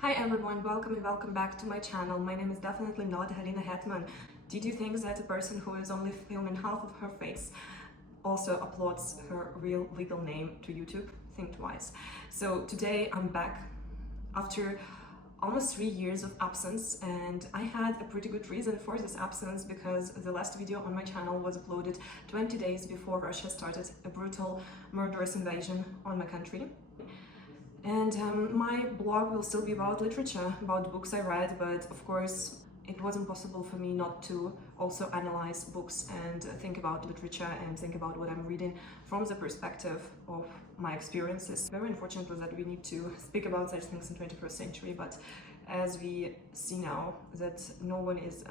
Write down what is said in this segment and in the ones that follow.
Hi everyone, welcome and welcome back to my channel. My name is definitely not Helena Hetman. Did you think that a person who is only filming half of her face also uploads her real legal name to YouTube? Think twice. So today I'm back after almost 3 years of absence, and I had a pretty good reason for this absence because the last video on my channel was uploaded 20 days before Russia started a brutal, murderous invasion on my country. And my blog will still be about literature, about books I read, but of course it wasn't possible for me not to also analyze books and think about literature and think about what I'm reading from the perspective of my experiences. Very unfortunately that we need to speak about such things in 21st century, but as we see now that no one is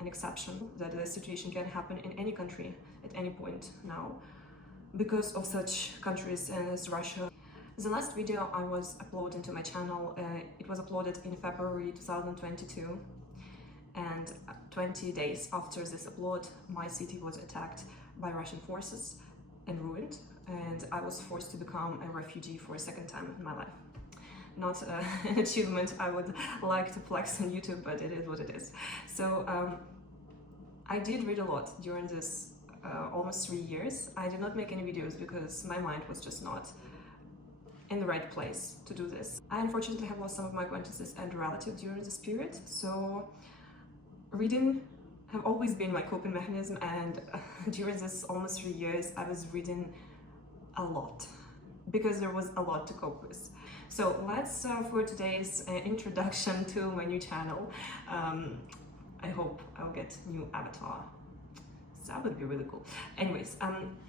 an exception, that the situation can happen in any country at any point now because of such countries as Russia. The last video I was uploading to my channel, it was uploaded in February 2022, and 20 days after this upload, my city was attacked by Russian forces and ruined, and I was forced to become a refugee for a second time in my life. Not an achievement I would like to flex on YouTube, but it is what it is. So I did read a lot during this almost 3 years. I did not make any videos because my mind was just not in the right place to do this. I unfortunately have lost some of my acquaintances and relatives during this period, so reading have always been my coping mechanism, and during this almost 3 years I was reading a lot because there was a lot to cope with. So let's for today's introduction to my new channel. I hope I'll get new avatar. That would be really cool. Anyways,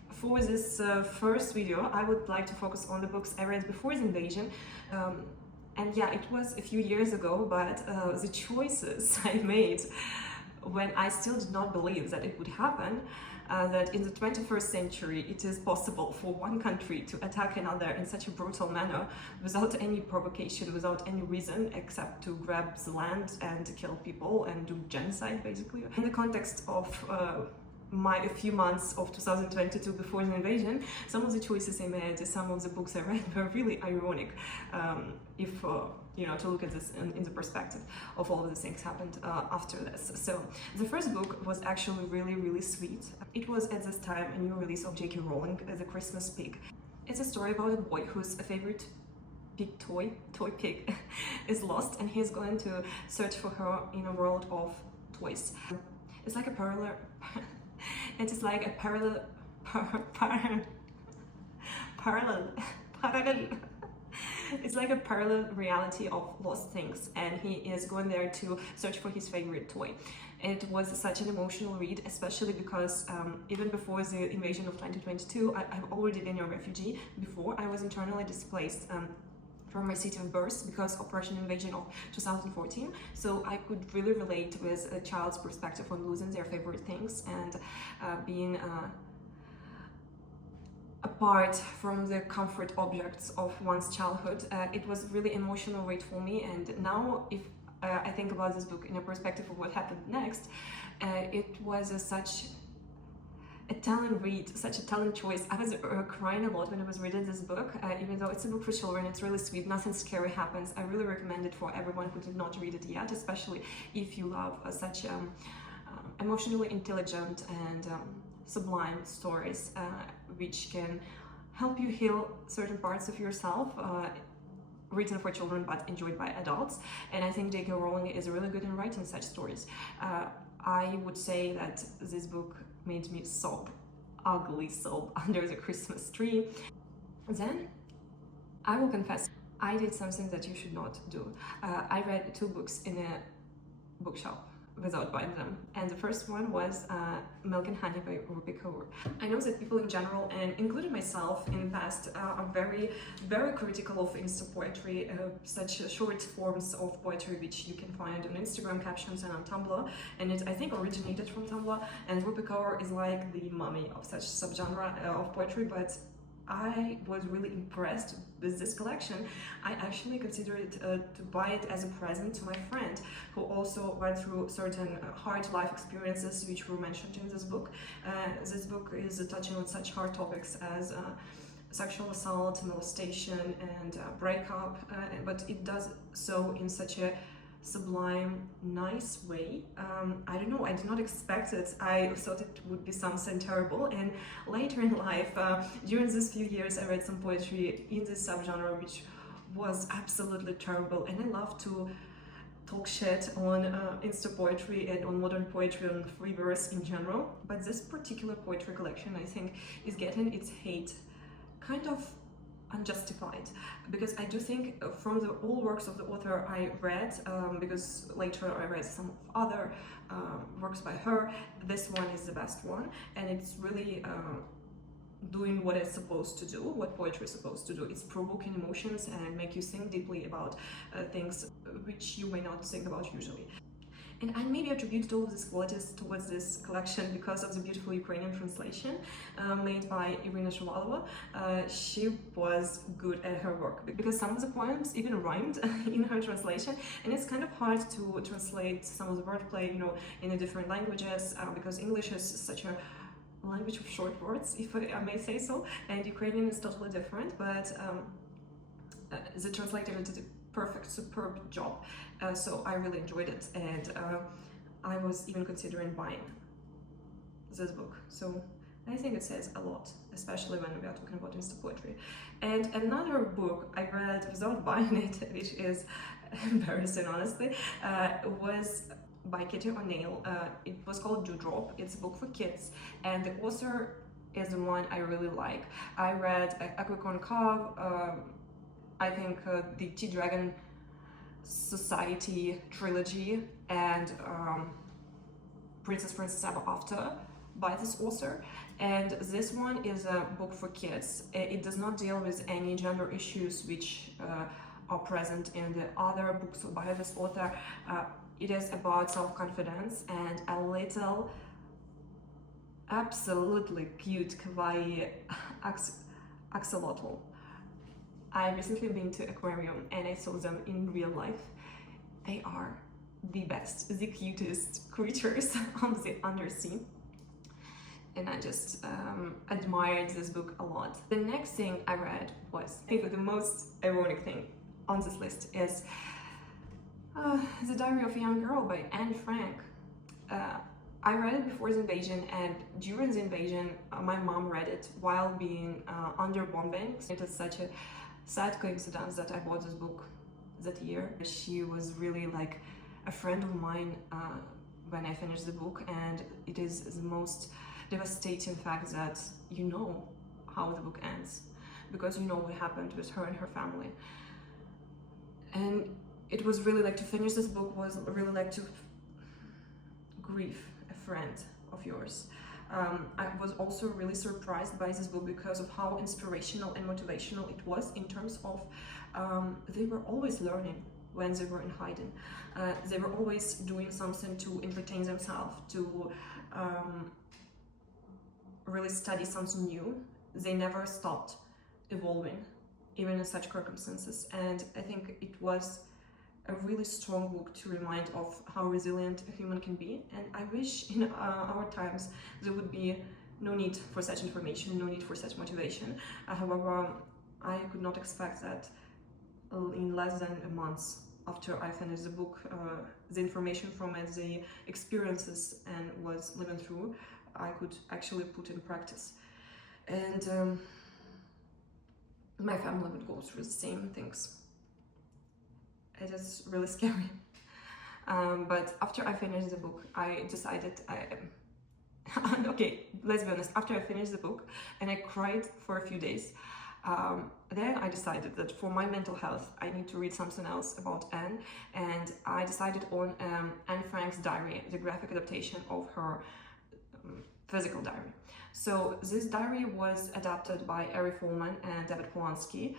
for this first video, I would like to focus on the books I read before the invasion. And yeah, it was a few years ago, but the choices I made when I still did not believe that it would happen, that in the 21st century it is possible for one country to attack another in such a brutal manner without any provocation, without any reason except to grab the land and kill people and do genocide basically. In the context of a few months of 2022 before the invasion, some of the choices I made, some of the books I read were really ironic, if you know, to look at this in the perspective of all of the things happened after this. So the first book was actually really sweet. It was at this time a new release of J.K. Rowling, The Christmas Pig. It's a story about a boy whose favorite pig toy pig is lost, and he's going to search for her in a world of toys. It's like a parallel It is like a parallel. It's like a parallel reality of lost things, and he is going there to search for his favorite toy. It was such an emotional read, especially because even before the invasion of 2022, I've already been a refugee. Before, I was internally displaced from my city of birth because of Russian invasion of 2014, so I could really relate with a child's perspective on losing their favorite things and being apart from the comfort objects of one's childhood. It was really emotional read for me, and now if I think about this book in a perspective of what happened next, it was such a talent read, such a talent choice. I was crying a lot when I was reading this book, even though it's a book for children. It's really sweet, nothing scary happens. I really recommend it for everyone who did not read it yet, especially if you love such emotionally intelligent and sublime stories, which can help you heal certain parts of yourself, written for children but enjoyed by adults. And I think J.K. Rowling is really good in writing such stories. I would say that this book made me sob, ugly sob, under the Christmas tree. Then, I will confess, I did something that you should not do. I read 2 books in a bookshop without buying them, and the first one was Milk and Honey by Rupi Kaur. I know that people in general, and including myself in the past, are very critical of Insta poetry, such short forms of poetry which you can find on Instagram captions and on Tumblr, and it I think originated from Tumblr, and Rupi Kaur is like the mummy of such subgenre of poetry, but I was really impressed with this collection. I actually considered to buy it as a present to my friend who also went through certain hard life experiences which were mentioned in this book. This book is touching on such hard topics as sexual assault, molestation, and breakup, but it does so in such a sublime, nice way. I don't know, I did not expect it. I thought it would be something terrible, and later in life, during these few years, I read some poetry in this subgenre which was absolutely terrible, and I love to talk shit on Insta poetry and on modern poetry and free verse in general, but this particular poetry collection, I think, is getting its hate kind of unjustified, because I do think from the all works of the author I read, because later I read some other works by her, this one is the best one, and it's really doing what it's supposed to do, what poetry is supposed to do. It's provoking emotions and make you think deeply about things which you may not think about usually. And I maybe attribute all of these qualities towards this collection because of the beautiful Ukrainian translation made by Irina Shuvalova. She was good at her work because some of the poems even rhymed in her translation, and it's kind of hard to translate some of the wordplay, you know, in the different languages because English is such a language of short words, if I may say so, and Ukrainian is totally different, but the translator did a perfect, superb job, so I really enjoyed it, and I was even considering buying this book, so I think it says a lot, especially when we are talking about Insta poetry. And another book I read without buying it, which is embarrassing honestly, was by Kitty O'Neill. It was called Dewdrop. It's a book for kids, and the author is the one I really like. I read Aquicon Cove, I think the Tea Dragon Society trilogy, and Princess Ever After by this author, and this one is a book for kids. It does not deal with any gender issues which are present in the other books by this author. It is about self-confidence and a little absolutely cute kawaii axolotl. I recently been to aquarium and I saw them in real life. They are the best, the cutest creatures on the undersea. And I just admired this book a lot. The next thing I read was, I think the most ironic thing on this list is The Diary of a Young Girl by Anne Frank. I read it before the invasion, and during the invasion, my mom read it while being under bombing. It is such a sad coincidence that I bought this book that year. She was really like a friend of mine when I finished the book, and it is the most devastating fact that you know how the book ends, because you know what happened with her and her family. And it was really like to finish this book was really like to grieve a friend of yours. I was also really surprised by this book because of how inspirational and motivational it was in terms of they were always learning when they were in hiding. They were always doing something to entertain themselves, to really study something new. They never stopped evolving, even in such circumstances. And I think it was a really strong book to remind of how resilient a human can be. And I wish in our times there would be no need for such information, no need for such motivation. However, I could not expect that in less than a month after I finished the book, the information from it, the experiences and was living through, I could actually put in practice. And my family would go through the same things. It is really scary. But after I finished the book, I decided, okay, let's be honest, after I finished the book and I cried for a few days, then I decided that for my mental health, I need to read something else about Anne, and I decided on Anne Frank's diary, the graphic adaptation of her physical diary. So this diary was adapted by Ari Folman and David Polonsky,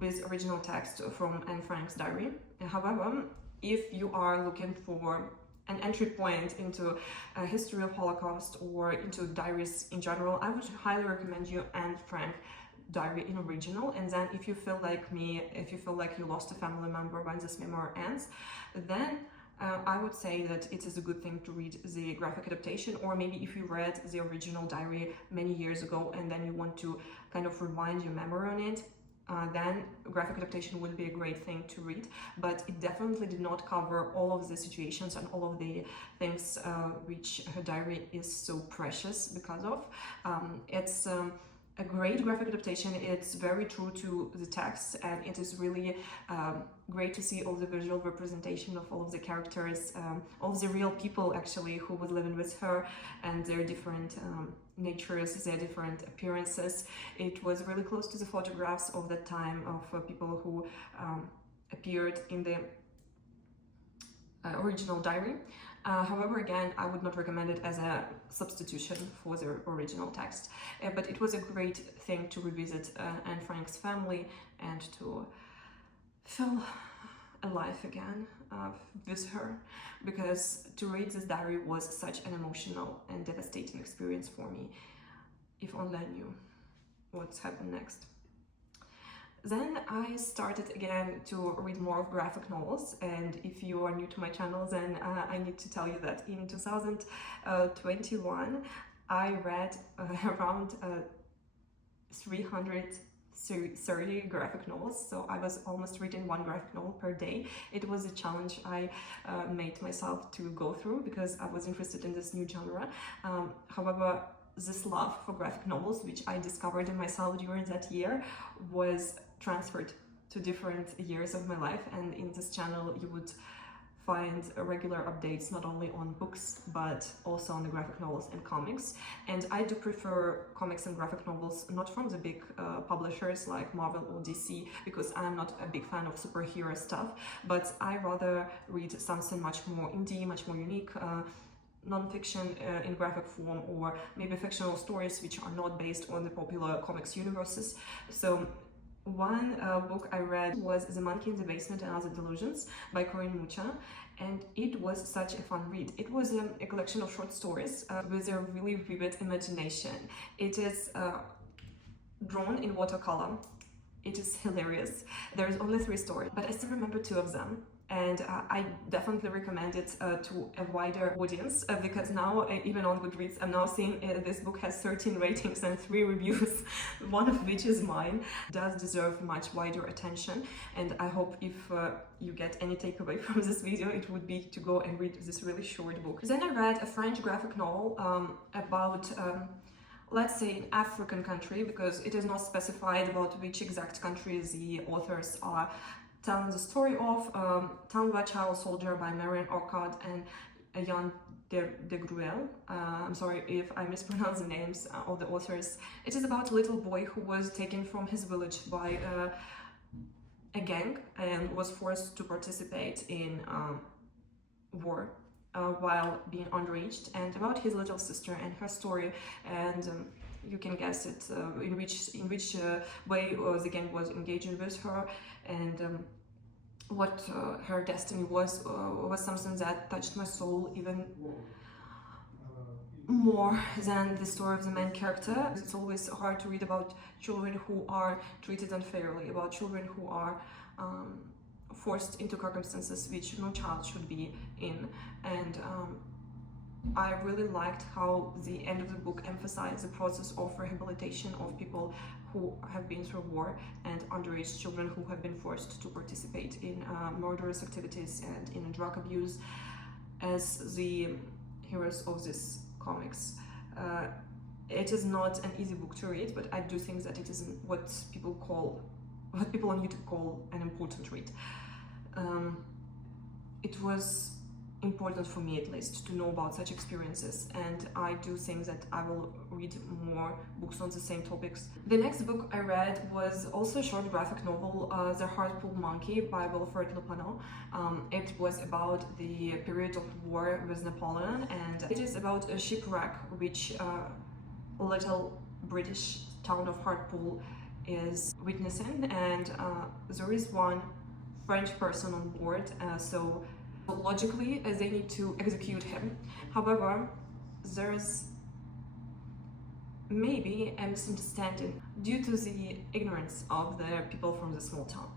with original text from Anne Frank's diary. However, if you are looking for an entry point into a history of Holocaust or into diaries in general, I would highly recommend you Anne Frank diary in original. And then if you feel like me, if you feel like you lost a family member when this memoir ends, then I would say that it is a good thing to read the graphic adaptation, or maybe if you read the original diary many years ago and then you want to kind of rewind your memory on it, then graphic adaptation would be a great thing to read. But it definitely did not cover all of the situations and all of the things which her diary is so precious because of. It's a great graphic adaptation. It's very true to the text, and it is really great to see all the visual representation of all of the characters, all of the real people actually who was living with her, and their different natures, their different appearances. It was really close to the photographs of that time of people who appeared in the original diary. However, again, I would not recommend it as a substitution for the original text, but it was a great thing to revisit Anne Frank's family and to feel alive again with her, because to read this diary was such an emotional and devastating experience for me, if only I knew what's happened next. Then I started again to read more of graphic novels, and if you are new to my channel, then I need to tell you that in 2021 I read around 330 graphic novels, so I was almost reading one graphic novel per day. It was a challenge I made myself to go through because I was interested in this new genre. However, this love for graphic novels, which I discovered in myself during that year, was transferred to different years of my life, and in this channel you would find regular updates not only on books but also on the graphic novels and comics. And I do prefer comics and graphic novels not from the big publishers like Marvel or DC, because I'm not a big fan of superhero stuff, but I rather read something much more indie, much more unique, non-fiction in graphic form, or maybe fictional stories which are not based on the popular comics universes. So one book I read was The Monkey in the Basement and Other Delusions by Corinne Mucha, and it was such a fun read. It was a collection of short stories with a really vivid imagination. It is drawn in watercolor. It is hilarious. There's only 3 stories, but I still remember 2 of them. And I definitely recommend it to a wider audience, because now, even on Goodreads, I'm now seeing this book has 13 ratings and 3 reviews, one of which is mine. It does deserve much wider attention, and I hope if you get any takeaway from this video, it would be to go and read this really short book. Then I read a French graphic novel about let's say an African country, because it is not specified about which exact country the authors are telling the story of. Tamba, Child Soldier by Marion Achard and Yann Dégruel. I'm sorry if I mispronounce the names of the authors. It is about a little boy who was taken from his village by a gang and was forced to participate in war while being underage, and about his little sister and her story, and you can guess it in which way the gang was engaging with her, and what her destiny was something that touched my soul even more than the story of the main character. It's always hard to read about children who are treated unfairly, about children who are forced into circumstances which no child should be in, and I really liked how the end of the book emphasized the process of rehabilitation of people who have been through war, and underage children who have been forced to participate in murderous activities and in drug abuse as the heroes of these comics. It is not an easy book to read, but I do think that it is what people on YouTube call an important read. It was important for me, at least, to know about such experiences, and I do think that I will read more books on the same topics. The next book I read was also a short graphic novel, The Hartlepool Monkey by Wilfrid Lupano. It was about the period of war with Napoleon, and it is about a shipwreck which little British town of Hartlepool is witnessing, and there is one French person on board, so logically they need to execute him. However, there's maybe a misunderstanding due to the ignorance of the people from the small town.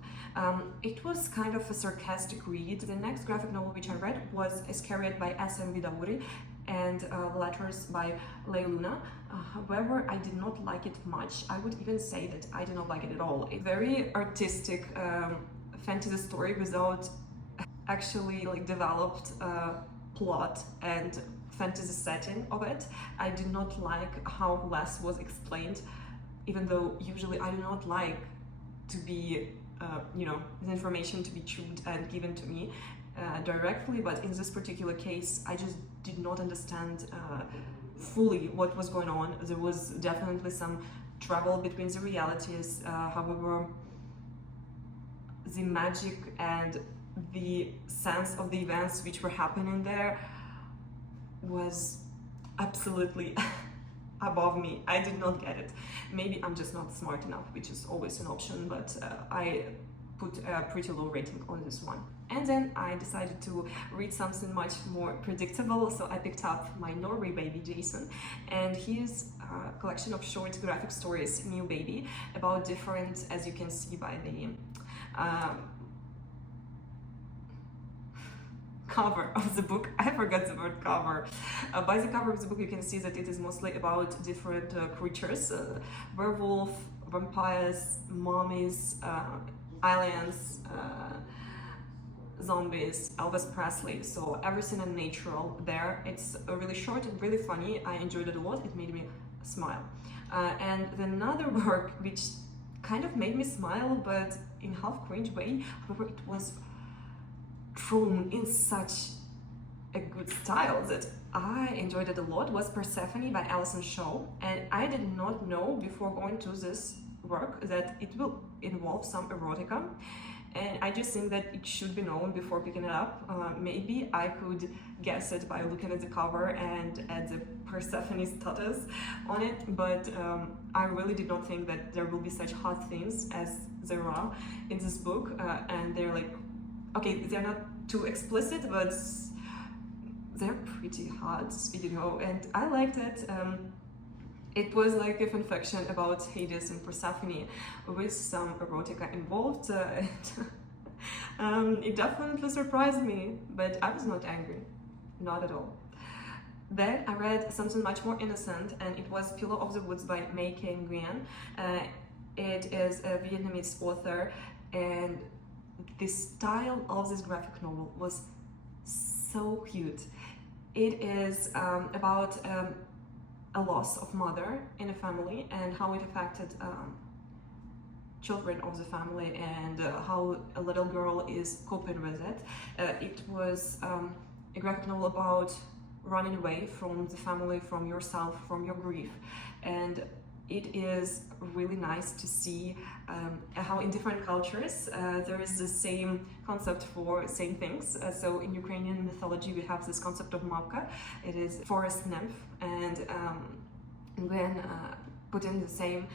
It was kind of a sarcastic read. The next graphic novel which I read was Iscariot by S.M. Vidaurri and Letters by Luna. However, I did not like it much. I would even say that I did not like it at all. A very artistic fantasy story without actually like developed plot and fantasy setting of it. I did not like how less was explained, even though usually I do not like to be the information to be chewed and given to me directly, but in this particular case I just did not understand fully what was going on. There was definitely some travel between the realities, however the magic and the sense of the events which were happening there was absolutely above me. I did not get it. Maybe I'm just not smart enough, which is always an option, but I put a pretty low rating on this one. And then I decided to read something much more predictable, so I picked up my Norway baby Jason and his collection of short graphic stories, New Baby, about different, as you can see by the cover of the book. I forgot the word cover. By the cover of the book you can see that it is mostly about different creatures, werewolf, vampires, mummies, aliens, zombies, Elvis Presley, so everything unnatural there. It's really short and really funny. I enjoyed it a lot. It made me smile. And another work which kind of made me smile but in half cringe way, however it was drawn in such a good style that I enjoyed it a lot, was Persephone by Allison. And I did not know before going to this work that it will involve some erotica, and I just think that it should be known before picking it up. Maybe I could guess it by looking at the cover and at the Persephone status on it, but I really did not think that there will be such hot themes as there are in this book, and they're like, okay, they're not too explicit, but they're pretty hot, and I liked it. It was like a fanfiction about Hades and Persephone with some erotica involved. It definitely surprised me, but I was not angry, not at all. Then I read something much more innocent, and it was Pilu of the Woods by Nguyen. It is a Vietnamese author, and the style of this graphic novel was so cute. It is about a loss of mother in a family and how it affected children of the family, and how a little girl is coping with it. It was a graphic novel about running away from the family, from yourself, from your grief, and it is really nice to see how in different cultures there is the same concept for same things. So in Ukrainian mythology we have this concept of Mucha. It is forest nymph, and Nguyen put in the same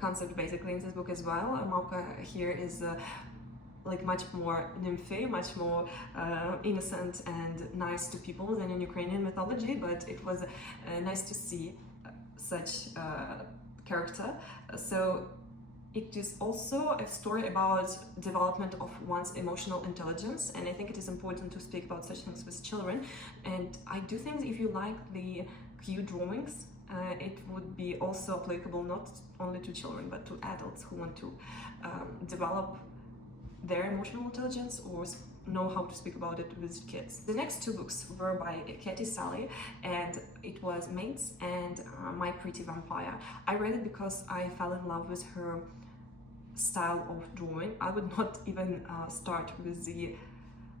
concept basically in this book as well. Mucha here is like much more nymphy, much more innocent and nice to people than in Ukrainian mythology, but it was nice to see such character. So it is also a story about development of one's emotional intelligence, and I think it is important to speak about such things with children. And I do think if you like the cute drawings, it would be also applicable not only to children but to adults who want to develop their emotional intelligence or know how to speak about it with kids. The next two books were by Katie Sally, and it was Maids and My Pretty Vampire. I read it because I fell in love with her style of drawing. I would not even start with the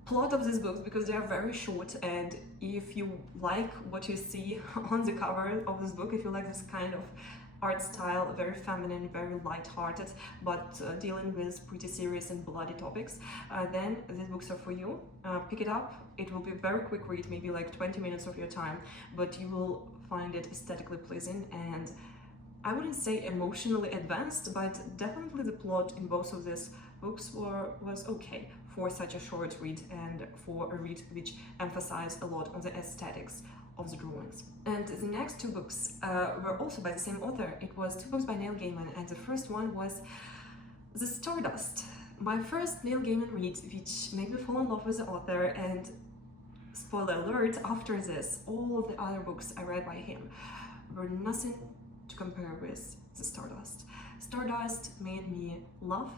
plot of these books because they are very short, and if you like what you see on the cover of this book, if you like this kind of art style, very feminine, very light-hearted, but dealing with pretty serious and bloody topics, then these books are for you. Pick it up. It will be a very quick read, maybe like 20 minutes of your time, but you will find it aesthetically pleasing, and I wouldn't say emotionally advanced, but definitely the plot in both of these books was okay for such a short read, and for a read which emphasized a lot on the aesthetics of the drawings. And the next two books were also by the same author. It was two books by Gaiman, and the first one was The Stardust my first Neil Gaiman read, which made me fall in love with the author, and spoiler alert, after this, all of the other books I read by him were nothing to compare with the Stardust. Stardust made me laugh,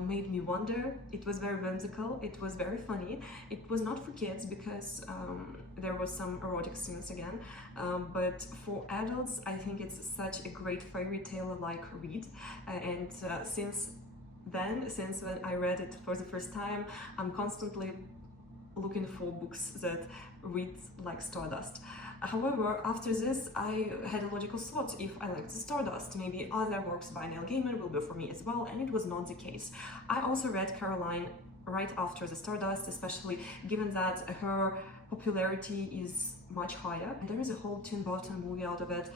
made me wonder. It was very whimsical, it was very funny. It was not for kids because there was some erotic scenes again, but for adults I think it's such a great fairy tale-like read, and since when I read it for the first time, I'm constantly looking for books that read like Stardust. However, after this, I had a logical thought: if I liked the Stardust, maybe other works by Neil Gaiman will be for me as well, and it was not the case. I also read Coraline right after the Stardust, especially given that her popularity is much higher. There is a whole Tim Burton movie out of it,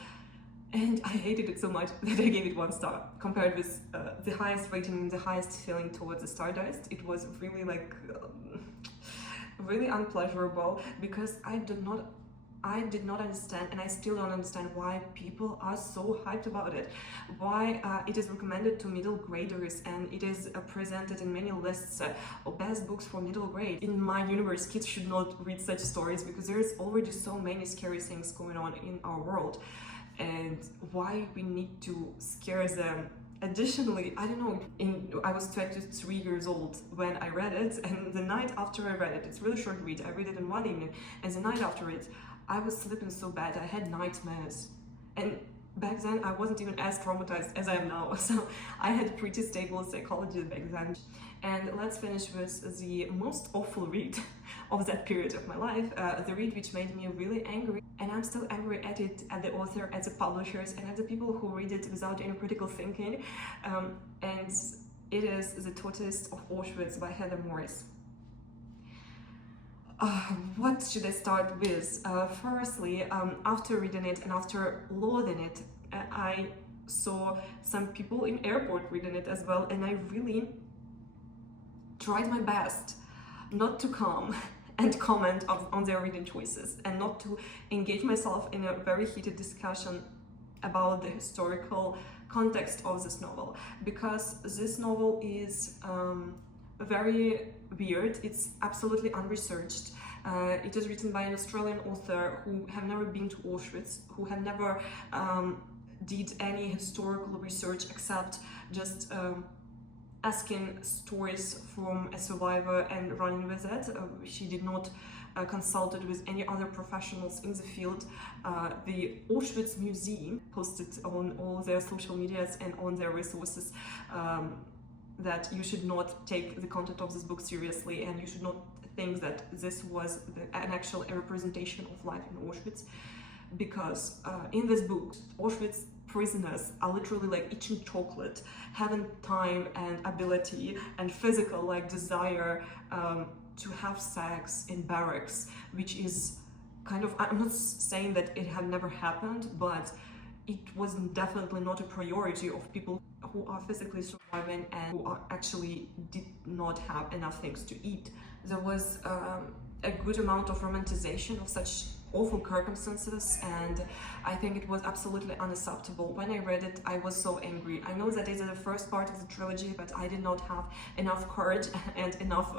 and I hated it so much that I gave it 1 star. Compared with the highest rating and the highest feeling towards the Stardust, it was really like really unpleasurable, because I did not understand, and I still don't understand, why people are so hyped about it, why it is recommended to middle graders, and it is presented in many lists of best books for middle grade. In my universe, kids should not read such stories, because there is already so many scary things going on in our world, and why we need to scare them. Additionally, I don't know, I was 23 years old when I read it, and the night after I read it, it's a really short read, I read it in one evening, and the night after it, I was sleeping so bad, I had nightmares. And back then, I wasn't even as traumatized as I am now, so I had pretty stable psychology back then. And let's finish with the most awful read of that period of my life, the read which made me really angry, and I'm still angry at it, at the author, at the publishers, and at the people who read it without any critical thinking, and it is The Tattooist of Auschwitz by Heather Morris. What should I start with? Firstly, after reading it and after loathing it, I saw some people in airport reading it as well, and I really tried my best not to come and comment on their reading choices, and not to engage myself in a very heated discussion about the historical context of this novel, because this novel is very weird. It's absolutely unresearched. It is written by an Australian author who have never been to Auschwitz, who have never did any historical research except just asking stories from a survivor and running with it. She did not consult with any other professionals in the field. The Auschwitz Museum posted on all their social medias and on their resources that you should not take the content of this book seriously, and you should not think that this was an actual representation of life in Auschwitz, because in this book, Auschwitz prisoners are literally like eating chocolate, having time and ability and physical like desire to have sex in barracks, which is kind of, I'm not saying that it had never happened, but it was definitely not a priority of people who are physically surviving and who are actually did not have enough things to eat. There was a good amount of romanticization of such awful circumstances, and I think it was absolutely unacceptable. When I read it, I was so angry. I know that it is the first part of the trilogy, but I did not have enough courage and enough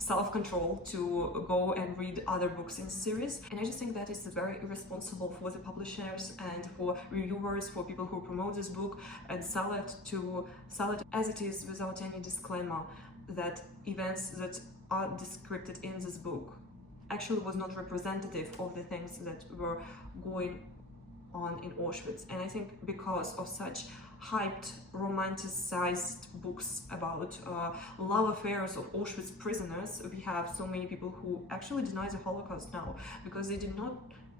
self-control to go and read other books in the series, and I just think that it's very irresponsible for the publishers and for reviewers, for people who promote this book and sell it as it is without any disclaimer that events that are described in this book actually was not representative of the things that were going on in Auschwitz. And I think because of such hyped, romanticized books about love affairs of Auschwitz prisoners, we have so many people who actually deny the Holocaust now, because they did not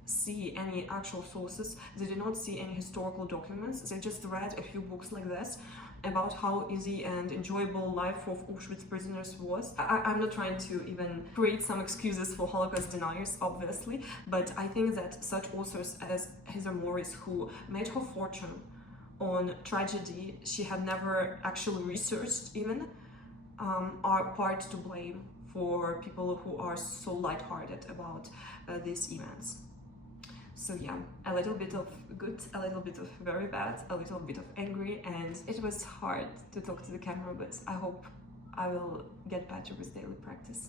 see any actual sources, they did not see any historical documents, they just read a few books like this about how easy and enjoyable life of Auschwitz prisoners was. I'm not trying to even create some excuses for Holocaust deniers, obviously, but I think that such authors as Heather Morris, who made her fortune on tragedy she had never actually researched even, are part to blame for people who are so lighthearted about these events. So yeah, a little bit of good, a little bit of very bad, a little bit of angry, and it was hard to talk to the camera, but I hope I will get better with daily practice.